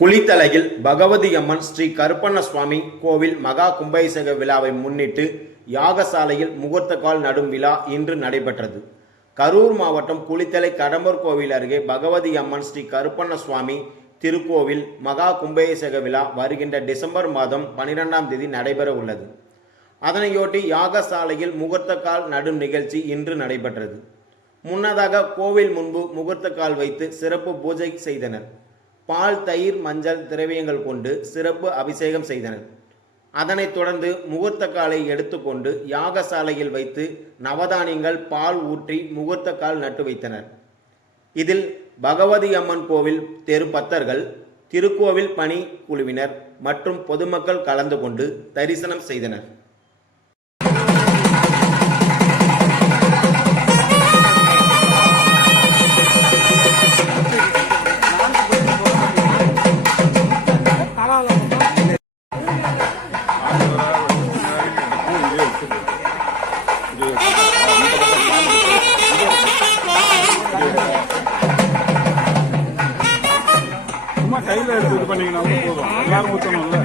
குளித்தலையில் பகவதி அம்மன் ஸ்ரீ கருப்பண்ண சுவாமி கோவில் மகா கும்பாபிஷேக விழாவை முன்னிட்டு யாகசாலையில் முகூர்த்த கால் நடும் விழா இன்று நடைபெற்றது. கரூர் மாவட்டம் குளித்தலை கடம்பூர் கோவில் அருகே பகவதி அம்மன் ஸ்ரீ கருப்பண்ண சுவாமி திருக்கோவில் மகா கும்பாபிஷேக விழா வருகின்ற டிசம்பர் மாதம் பனிரெண்டாம் தேதி நடைபெற உள்ளது. அதனையொட்டி யாகசாலையில் முகூர்த்த கால் நடும் நிகழ்ச்சி இன்று நடைபெற்றது. முன்னதாக கோவில் முன்பு முகூர்த்த கால் வைத்து சிறப்பு பூஜை செய்தனர். பால் தயிர் மஞ்சள் திரவியங்கள் கொண்டு சிறப்பு அபிஷேகம் செய்தனர். அதனைத் தொடர்ந்து முகூர்த்த காலை எடுத்துக்கொண்டு யாகசாலையில் வைத்து நவதானியங்கள் பால் ஊற்றி முகூர்த்த கால் நட்டு வைத்தனர். இதில் பகவதி அம்மன் கோவில் தெரு பத்தர்கள் திருக்கோவில் பணி குழுவினர் மற்றும் பொதுமக்கள் கலந்து கொண்டு தரிசனம் செய்தனர். சும்மா கையில எடுத்து இது பண்ணீங்கன்னா போதும். எல்லாரும் ஊற்றணும்ல